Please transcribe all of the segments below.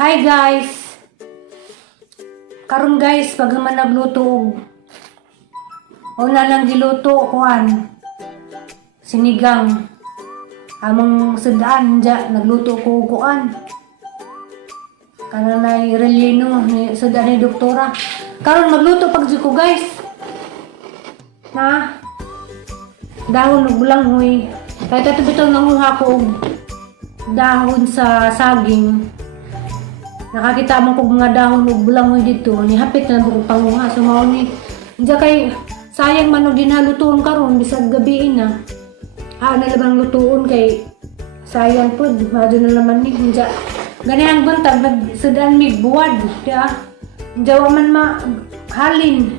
Hi guys! Karon guys, pag naman nagluto una lang giluto kuan sinigang. Among sudaan dya nagluto ko kuan. Kanang relleno ni sudaan ni doktora. Karon magluto pag ko guys. Na dahon ug bulanghoy. Kaya tato bitaw nanguha ko og dahon sa saging. Nakakita mo kog mga dahon ug bulanghoy dito, ni hapit na ko panguha so mao ni. Diya kay sayang man og ginalutoon karon bisag gabi na. Na labang lutuon kay sayang pud, madyo na naman ni diya. Ganihang buntag nagsudan mi buwad, diya. Diya wa man ma halin.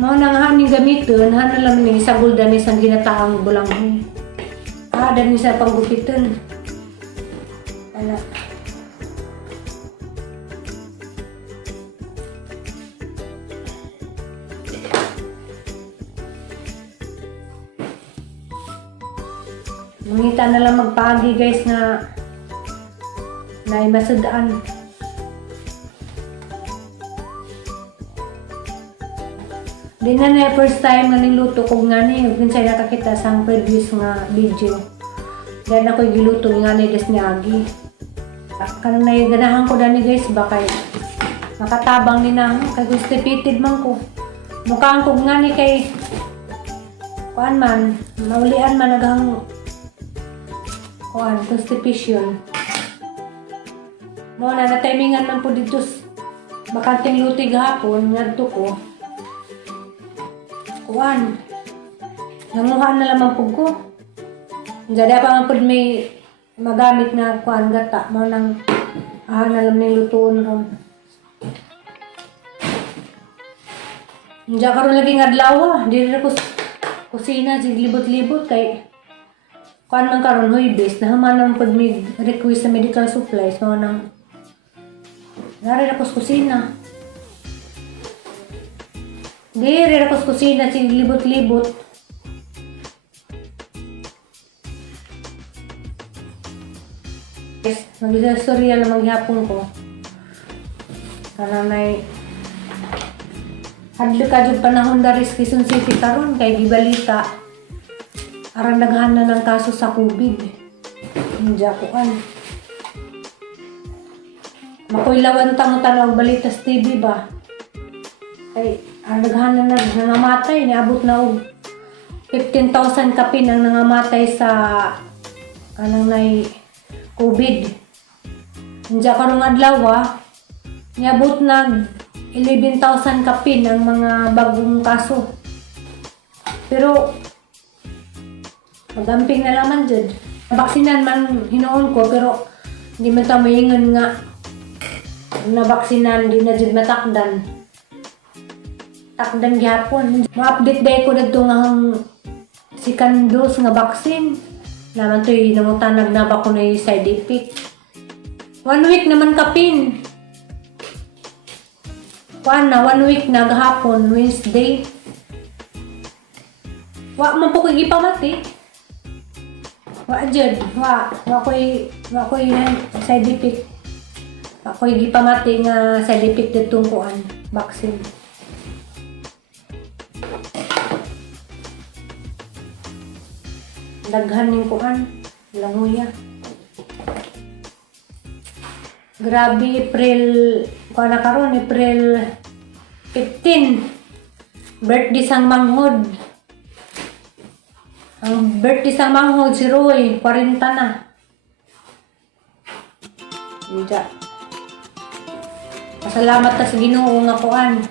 Mao nang haning gamiton, hana lang ni sagol dani sang ginataang bulanghoy. Dani sa panggupiton. Ala. Mangita na lang magpagi guys na masudaan. Di na first time nga niluto ko nga ni, kinsay nakakita sa previous nga video. Dahil ako'y giluto nga ni des ni Agi. Kanang naiganahan ko dani guys, bakay makatabang ni na, kay constipated man ko. Mukhang ko nga ni kay kuan man, maulian man nagang kuan, constipation. Mo na timingan man po dito bakanting luti gahapon ngadto ko. Kuan. Nanguha na lamang po ko. Jadi pa man po may magamit na kuan gata mo nang na lam ning lutuon ron. Diya karon lagi adlaw, diri ko kusina siglibot-libot kay kuan man karon Huwebes na human pud may request sa medical supplies mo nang nari na ko sa kusina. Diri na ko sa kusina siglibot-libot. Yes, mag-istorya lang maghapon ko. Kanang may hadlo ka jud panahon dari sa Quezon City karon kay gibalita aron naghana ng kaso sa COVID. Diya kuan. Makoylawan ta mo tanaw balita sa TV ba? Kay ang naghana na nangamatay niabot na og 15,000 kapin ang nangamatay sa kanang nay COVID. Diya karong adlaw niabot na 11,000 kapin ang mga bagong kaso. Pero magamping na laman dyan. Baksinan man hinoon ko pero hindi man ta maingon nga nabaksinan di na dyan matakdan. Takdan gyapon. Ma-update day ko dito nga second dose nga vaccine. Naman to'y namutanag na ba ko na yung side effect. 1 week naman kapin. Kuan na 1 week na gahapon Wednesday. Wa man po ko gipamati. Wa jud, wa ko'y side effect. Wa ko'y gipamati nga side effect ditong kuan vaccine. Daghan ning kuan languya. Grabe April kuan na karon April 15. Birthday sang manghod. Ang birthday sang manghod si Roy 40 na. Diya. Pasalamat ta sa Ginoo nga kuan.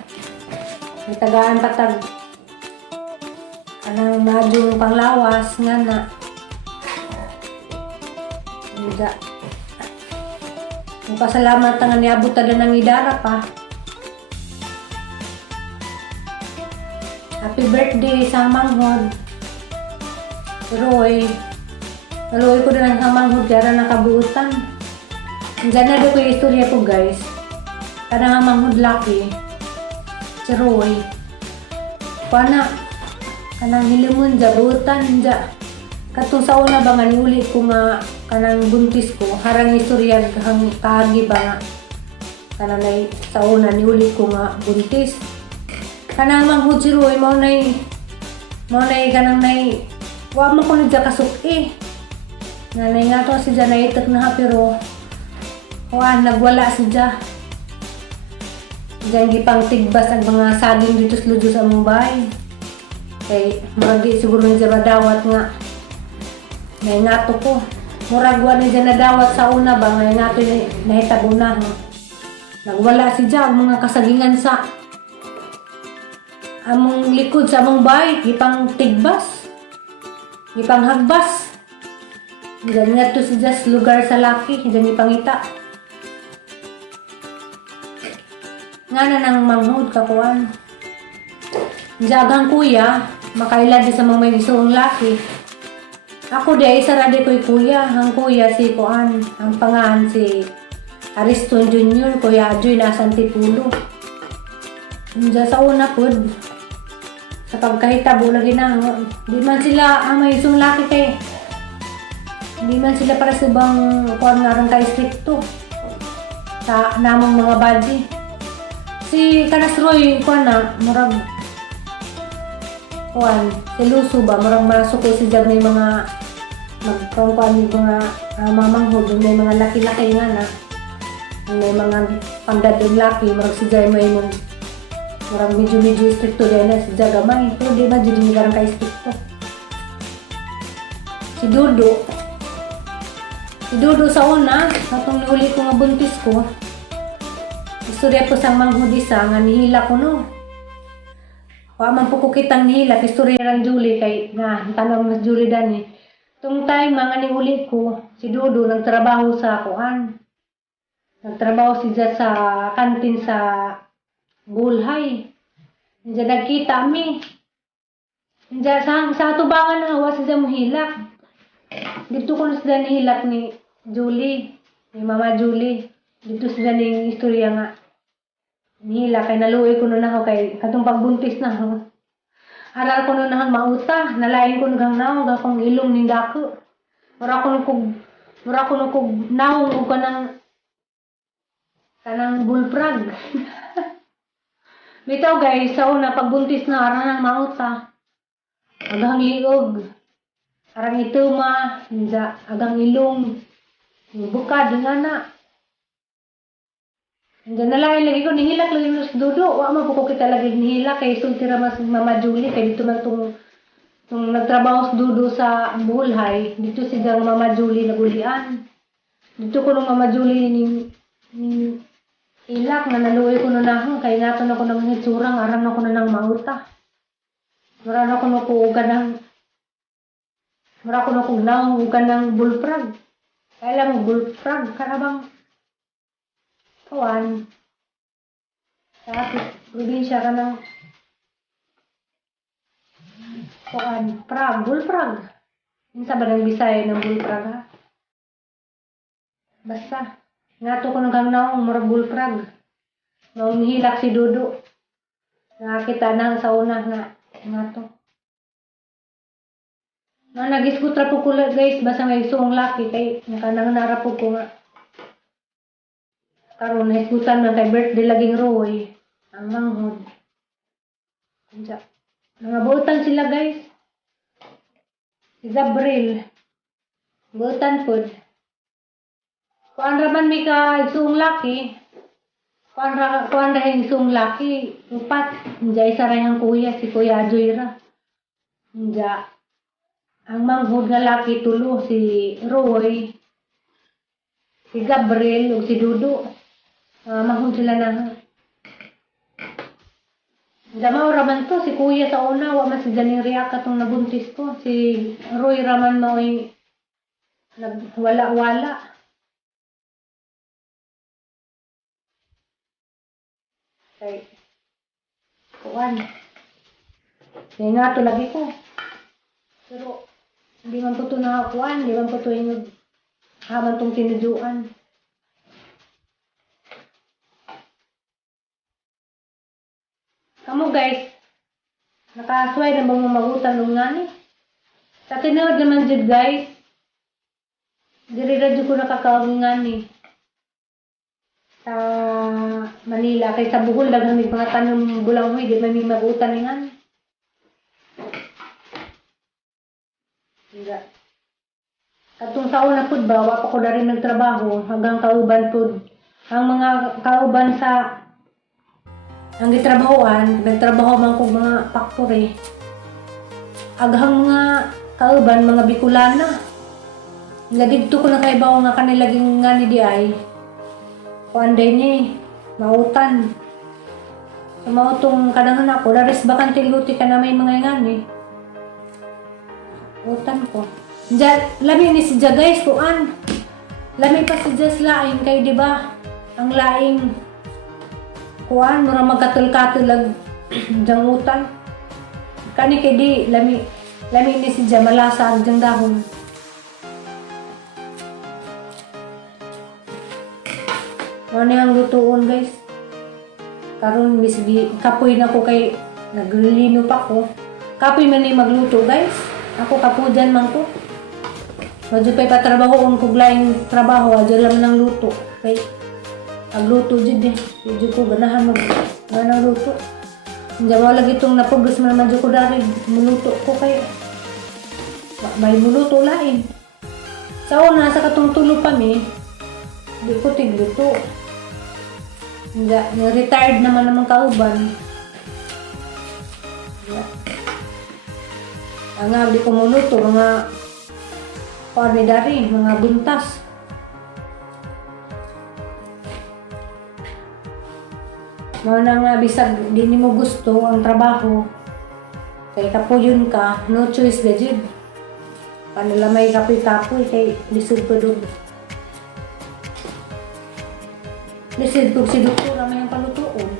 Tagaan patag anang madyong panglawas nga na. Diya. Pasalamat nga niabot ta ng idara pa. Happy birthday sa manghod. Roy. Naluoy ko din ang manghod kaya nakabuutan. Diyan na doon ko yung istorya ko guys. Kada nga manghod laki. Si Roy. Pana. Kanang hilimon dya, buutan dya. Katong sa una ba nga niuli ko nga kanang buntis ko harang istorya hang kaagi ba nga kanang nay sa una ni ulit ko nga buntis kanang manghud si Roy mao nay kanang nay wa man ko nidya kasuk nanay nga to si Diyan naitak na ha pero nagwala si Diyan gipang tigbas ang mga saging dito sa lujo sa among bahay kay maragi siguro niya madawat nga may ngato ko murag wa niya nadawat sa una ba nga ngato nahitabo na nagwala si Diyan ang mga kasagingan sa among likod sa among bahay gipang tigbas gipang hagbas diyan nga to si Diyan lugar sa laki diyan ipangita nga na nang manghud kakuan jagang kuya makailad sa mga may isuong laki ako di isa ra di ko'y kuya ang kuya si kuan ang pangahan si Ariston Jr. Kuya Ajoy nasa Antipulo diyan sa una pod sa pagkahitabo lagi na di man sila ang may isuong laki kay di man sila para sa bang kuan nga ron ka istrikto sa namang mga body si Kanasroy kuan na murag kuan seluso ba murag masuko si Jag na mga magkuan ni mga mamanghod may mga laki-laki nga na may mga pandadong laki murag si Jag may murag medyo stricto din na si Jag gamay pero di ba jud ni karang ka stricto si Dodo sa una atong niuli ko nga buntis ko istorya po sang manghudisa nga nihila ko no. Wa man po ko kitang nihila istorya lang Julie kay nga tanong na Julie dani. Tung time mga nihuli ko si Dodo nagtrabaho sa kuan. Nagtrabaho siya sa kantin sa Bulhay. Diyan nagkita mi. Diyan sa tubangan na hawa siya mohilak. Dito ko na sila nihilak ni Julie, ni Mama Julie. Dito sila ning istorya nga nila kay naluoy ko na ako kay katong pagbuntis na ako. Aral ko na mauta, nalain ko nagang naong akong ilong ning dako. Mura ko kog naong og kanang bullfrog. Bitaw guys, sa una pagbuntis na aran nang mauta. Agang liog. Arang ituma, agang ilong. Bukad nga na. Diyan nalain lagi ko nihilak lagi sa Dodo. Wa man po ko kita lagi nihilak kay sulti ra mas Mama Julie kay dito man tong nagtrabaho sa Dodo sa Bulhay. Dito si Gang Mama Julie nagulian. Dito ko nung Mama Julie ning ilak na naluoy ko na nahon kay naton ako nang hitsurang aram na ko na nang mauta. Mura na ko naong kanang bullfrog. Kaya lang bullfrog karabang kawan sa probinsya ka ng kawan bullfrog yung sa badang Bisaya ng bullfrog ha basta ngato ko nagang naong murag bullfrog naong nihilak si Dodo nakakita na sa una nga ngato nagiskutra po ko guys basta may suong laki kay nakanang narapog ko nga karon naisgutan man kay birthday laging Roy ang manghod. Kanya. Nangabutan sila guys. Si Gabriel. Butan pod. Kuan ra man mi ka isung laki. Kuan ra isung laki. Upat. Njay sa rayang kuya si Kuya Ajoy ra. Nja. Ang manghod nga laki tulo si Roy. Si Gabriel ug si Dodo. Mahon sila na. Damaw raman to, si Kuya sa una, wa man si Janing Riak katong nabuntis ko. Si Roy raman mo'y nagwala-wala. Okay. Kuwan. Kaya nga to lagi ko. Pero, hindi man po ito nakakuan, hindi man po ito yung habang itong tinuduan. Kamu guys, nakasway na bang magutan nung ngani? Sa tinuod naman dyan guys, Diri radyo ko nakakaulingan ni sa Manila kay sa Bohol daghang may mga tanom bulanghoy di man mi magutan ningan. Diba? Katong taon na pud ba wa pa ko na rin nagtrabaho hanggang kauban pud ang mga kauban sa ang gitrabahoan nagtrabaho man kog mga factory aghang mga kauban mga Bicolana nga didto ko na kay bawo nga kanilaging nga ni di ay kuanday ni mautan sa mautong kadanghan ako laris bakante luti ka na may mga ngani utan ko lami ni si guys kuan lami pa si Jess laing kay di ba ang laing kuan mura magkatul-katul lag jangutan kani kay di lami ni si Jess malasa ang jang dahon. Ano ang lutuon guys? Karon bisgi kapoy na ko kay naglilino pa ko. Kapoy man ni magluto guys. Ako kapujan man ko. Medyo pa'y patrabahoon kog laing trabaho adyo lang nang luto. Kay agluto jud eh. Medyo ko ganahan ganang luto. Hindi mo lagi itong napugos man medyo ko dari muluto ko kay may muluto lain. Sa una sa katong tulo pa mi di ko tigluto. Retired naman kauban. Ang di ko muluto, mga parmidari, mga buntas. Mga nga bisag di mo gusto ang trabaho. Kay kapuyon ka, no choice gajud. Kanila may kapoy-kapoy kay lisod ko doon. Lisod ko si doktora may ang palutuon.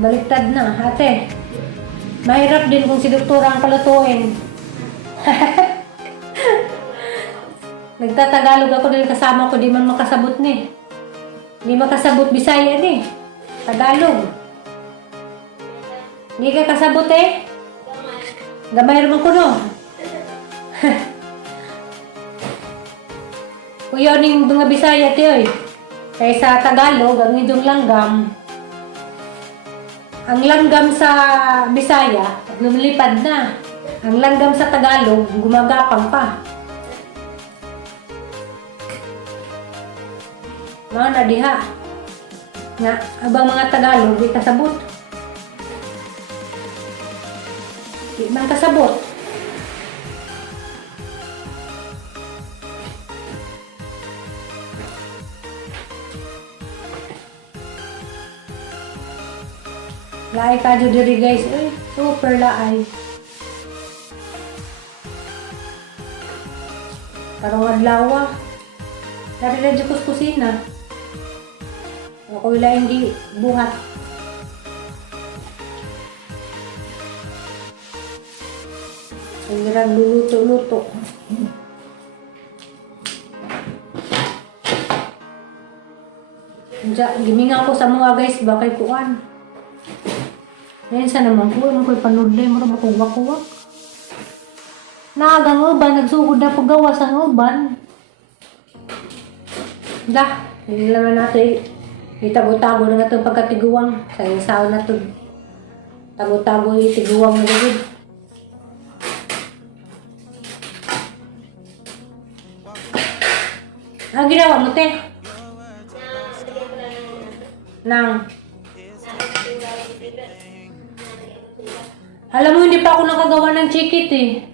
Baliktad na, ate. Mahirap din kung si doktora ang palutuin. Nagtatagalog ako dahil kasama ko di man makasabot ni. Di makasabot Bisaya ni. Tagalog. Di ka kasabot eh. Gamay naman ko no. Kuya ning mga Bisaya ti oy. Kay sa Tagalog ang idong langgam. Ang langgam sa Bisaya lumilipad na. Ang langgam sa Tagalog gumagapang pa. Mga na diha. Nga abang mga Tagalog di kasabot. Di man kasabot. Laay ka diri guys, super laay. Karong adlaw dari na jud kusina. Ako laing di buhat. Ang luluto-luto. Giminga ko sa mga guys bakay kuan. Ngayon sa naman ko, ano ko'y panudlay, marami akong wakuwak. Naagang uban, nagsugod na po gawa sa uban. Hindi naman natin itago-tago na itong pagkatiguang. Sa isaw na ito, tago-tago itiguang na gawin. Ginawa mo, te? Nang alam mo, hindi pa ako nakagawa ng chikit eh.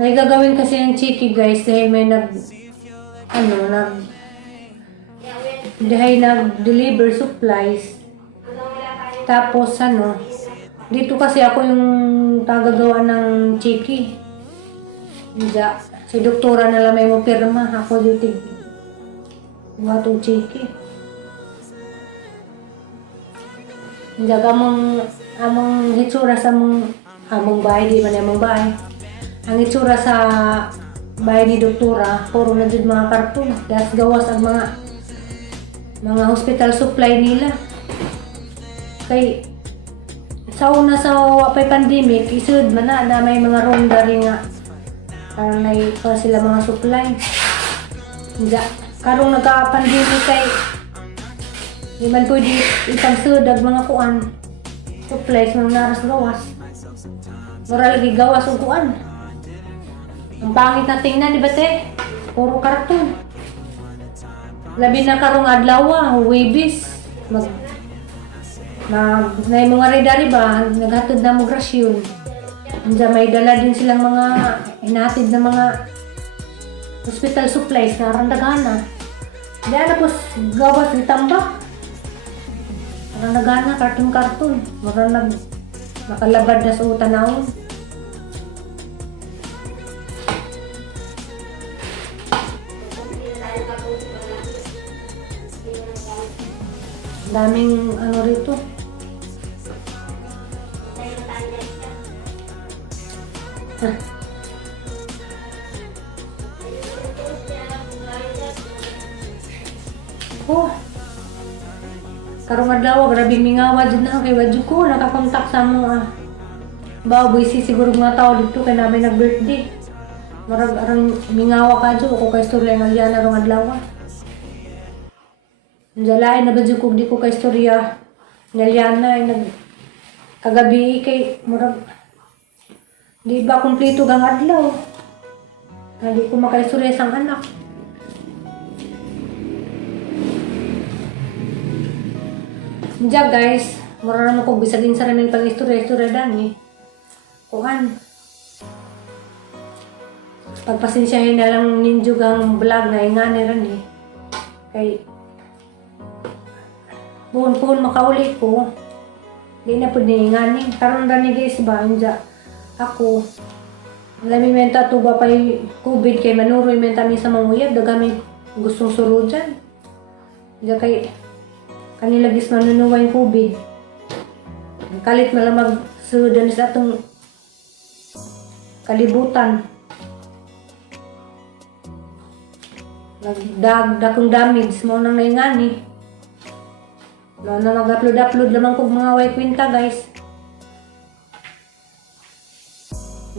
May gagawin kasi yung chiki guys dahil may nag-deliver supplies. Tapos dito kasi ako yung tagagawa ng chiki. Si doktora na lang may mo pirma. Ako dito gawa itong chiki. Among hitsura sa among bahay, di man among bahay. Ang hitsura sa bahay ni doktora, puro na dyan mga karton. Das gawas ang mga hospital supply nila. Kay sa una sa wapay pandemic, isud man na may mga ronda rin nga Karang na sila mga supply. Nga, karong nagka-pandemic kay di man pwede ipagsudag mga kuan. Supplies mga naras gawas. Mura lagi gawas o kuan. Ang pangit na tingnan, di ba te? Puro karton. Labi na karong adlaw, Huwebes. Na yung mga redari ba, naghatod na mo grasyon. Diyan may dala din silang mga inatid na mga hospital supplies na randagana. Diyan na po gawas ni tambak. Randagana, karton-karton. Mura nakalabad na sa utanawon. Daming ano rito. Oh. Karong adlaw grabe mingawa jud na kay wadyo ko nakakontak sa mga baboy siguro mga tao dito kay namin nag-birthday. Marag arang mingawa ka jud ko kay storya nga liya na rong adlaw. Jalay na ba jud ko di ko kay storya nga liya na nag kagabi kay murag di ba kumpleto gang adlaw. Hindi ko makaistorya sang anak. Diyan guys, mura naman ko bisagin sa ramin pang istorya dani. Kuhan. Pagpasensyahin na lang ninyo gang vlog na ingani rin eh. Kay buon makauli ko. Di na po ingani. Karon rin guys ba, diyan. Ako, alam menta to ba pa'y COVID kay manuroy menta mi sa mga uyab, dagami gustong suro dyan. Diyan kay kanila gis manunuwa yung COVID. Kalit malamag sudan sa atong kalibutan. Nagdagdakong damage mo nang naingani. Na nag-upload lamang kong mga way kwenta guys.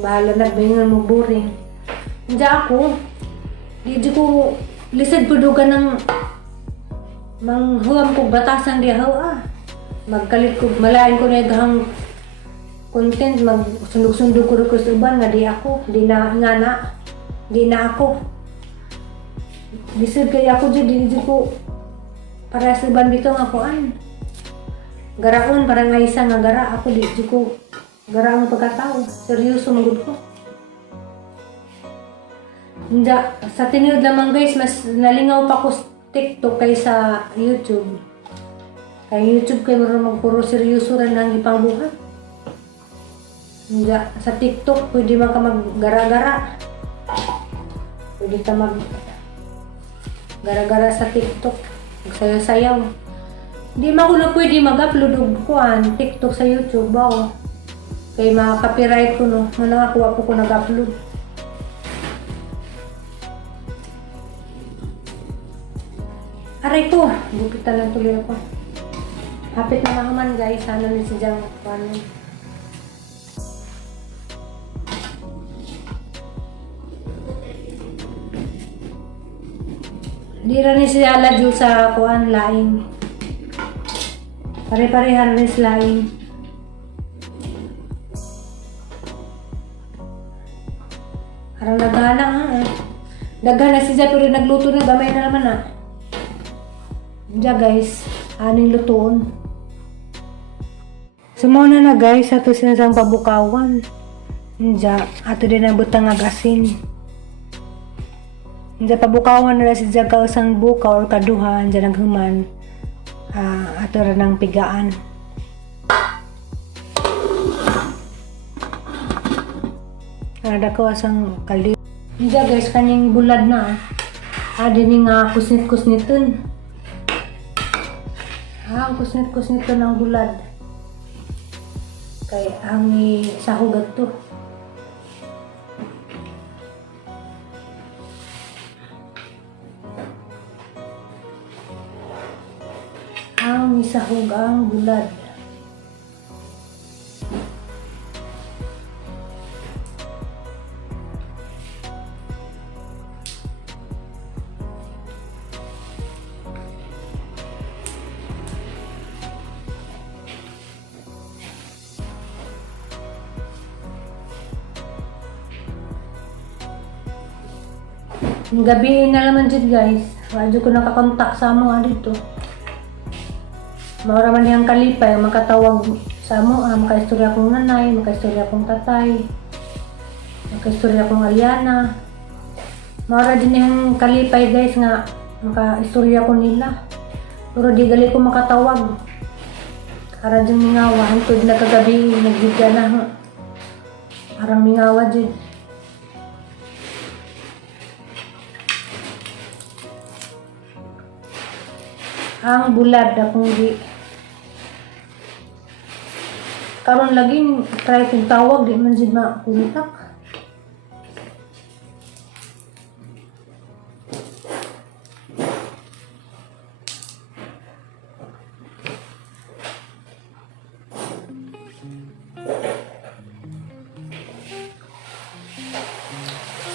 Bahala na ba mo boring. Hindi ako, di ko lisad pudugan ng manghuam ko batasan di ako magkalit ko, malayan ko na yung content, magsundog-sundog ko sa uban nga di ako, di na ako. Lisad kaya ako di ko para sa uban bitong akoan. Garaon parang nga isa nga gara ako di ko gara ang pagkatao, seryoso magud ko. Hindi, sa tinod lamang guys, mas nalingaw pa ko TikTok kaysa YouTube. Kaya YouTube kayo marunong magpuro seryoso rin ang ipangbuhat. Hindi, sa TikTok pwede man ka mag-gara-gara. Pwede ka mag-gara-gara sa TikTok. Magsayaw-sayaw. Hindi man ko na pwede mag-upload og kuan TikTok sa YouTube. Bao. Kaya mga copyright ko no, manakakuha po ko nag-upload. Aray ko, gupitan lang tuloy ako. Hapit na naman guys, sana ni si Jang paano. Di rin siya aladyo sa kuan laing. Pare-parehan rin sa laing. Parang nagana nga Dagana siya pero nagluto na, gamay na naman Diya guys, aning lutoon. Sumuna na guys, ato sinasang pabukawan. Diya, ato din ang butang agasin. Diya pabukawan na si Diya kausang buka or kaduha, diya naghuman. Ato rin ang pigaan. Ada ko asang kali. Diya guys, kaning bulad na. Ada ni nga kusnit-kusniton. Ang kusnit-kusniton ng bulad. Kay ang sahugat to. Ang isahog ang bulad. Yung gabi na naman dyan guys. Radyo ko nakakontak sa mga dito. Maura man yung kalipay, makatawag sa mga, makaistorya kong nanay, makaistorya kong tatay, makaistorya kong Aliana. Maura din yung kalipay guys nga, makaistorya ko nila. Pero di gali ko makatawag. Para dyan mingawa, hantod na kagabi, nagbiga na. Parang mingawa dyan. Ang bulad akong di karon lagi try kong tawag di man jud makontak.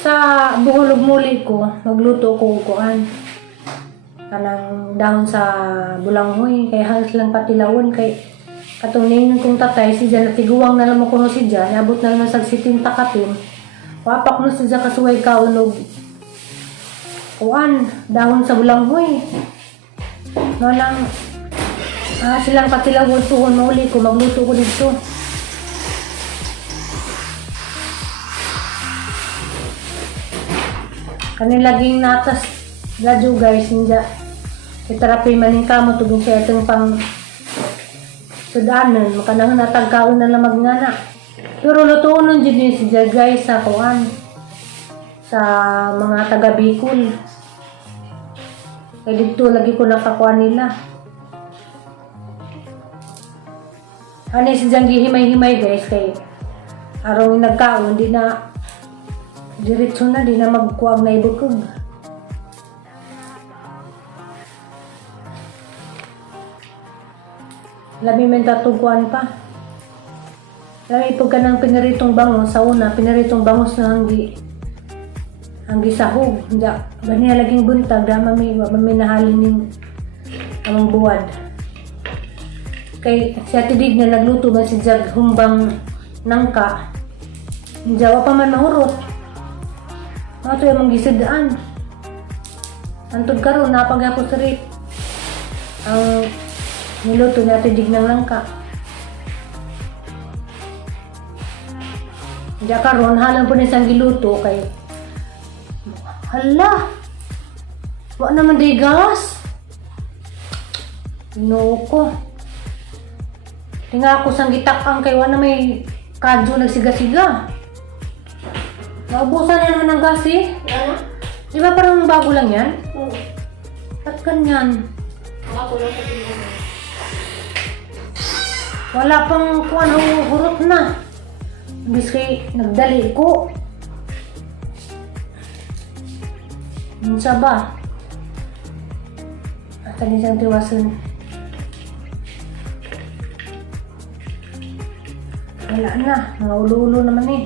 Sa buhulog muli ko magluto ko kuan kanang dahon sa bulanghoy kay halos lang patilawon kay katong ning kong tatay si Jan natiguwang na lang mo kuno si Jan abot na lang sa 70 katin wapak no si Jan kasuway kaunog kuan dahon sa bulanghoy no lang silang patilawon tuhon uli ko magluto ko dito kanin laging natas radyo guys, ninja. Itarapi maning kamo tugong siya itong pang sudanan. Makanang natagkaon na lang magngana. Pero lutuunon dyan yun si guys sa kuhan. Sa mga taga Bicol. Kaya dito lagi ko nakakuha nila. Ano si Jang gihimay-himay guys kay araw nagkaon, di na diretso na, di na magkuwag na ibukog. Labi men tatuguan pa. Labi po ka ng pinaritong bangos sa una, pinaritong bangos na hanggi sahog. Ganyan laging buntag, dama may nahalin ng amang buwad. Kay si Ate Dig na nagluto man si Jag humbang nangka. Jawa pa man mahurot. Ato yung mga gisidaan. Antod karon napagapos sa rip. Ang niluto ni Ate Dig ng langka. Diya karon halang po na isang giluto kay hala! Wa naman day gas! Inoko. Tinga ako sang gitakang kay wa na may kadyo nagsiga-siga. Naubusan na naman ng gas eh. Ano? Di ba parang bago lang yan? Oo. Ba't ganyan? Ako lang sa tingin. Wala pang kuwan, hurot na. Bis kay nagdali ko. Minsa ba? At isang tiwasan. Wala na, mga ulo-ulo naman eh.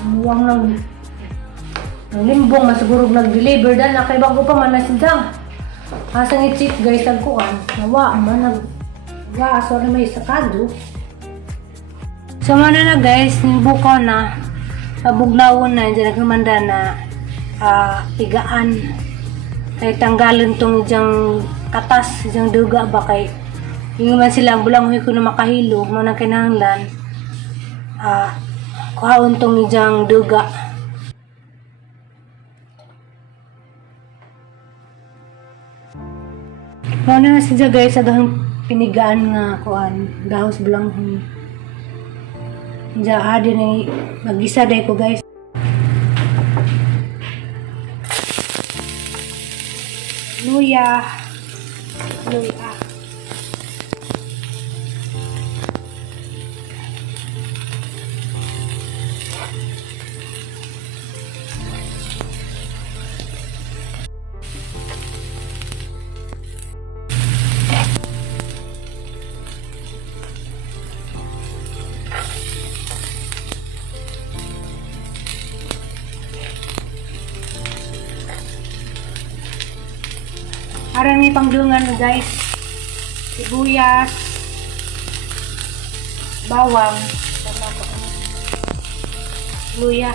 Muwang ng limbong masigurog nag-deliver dan na kay bago pa man na siya. Asang i-check guys ang kuan. Nawa man nag-aso na may sakado. So mana na guys, nibukaw na sa buglawon na dyan nagmanda na pigaan. Kay tanggalin tong diyang katas, diyang duga ba kay yung man sila bulangoy ko na makahilo mo na kinahanglan. Kuhaon tong diyang duga. Ano na siya guys, agahang pinigaan nga kuan, dahos bulanghoy. Diya adi na mag-isa day ko guys. Luya. Luya. Aran may pangdungan guys. sibuyas, bawang, luya.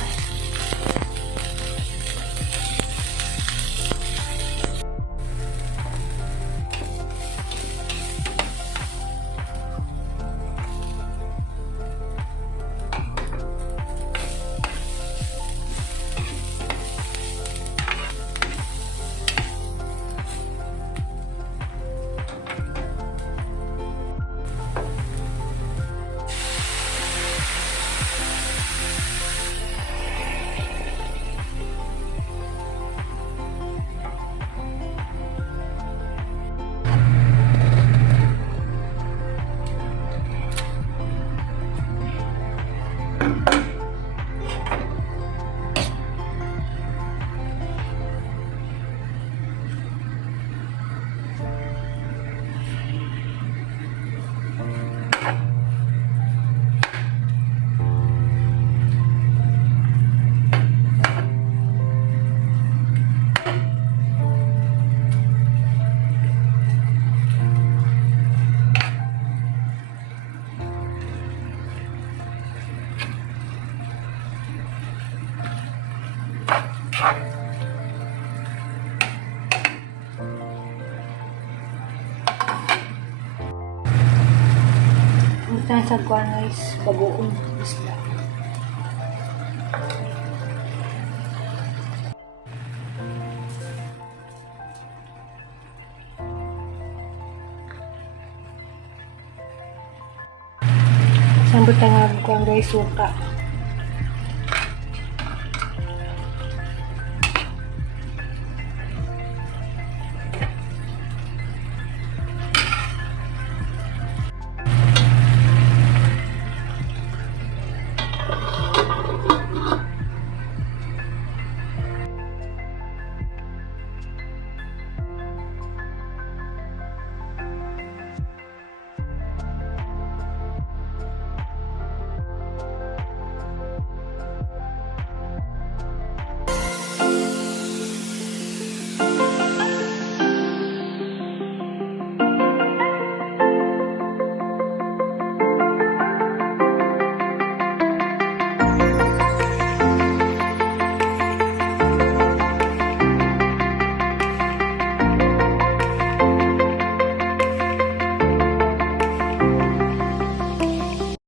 Ito sa kuwan guys, bagoong isda. Sambut tangag kuwan guys, suka.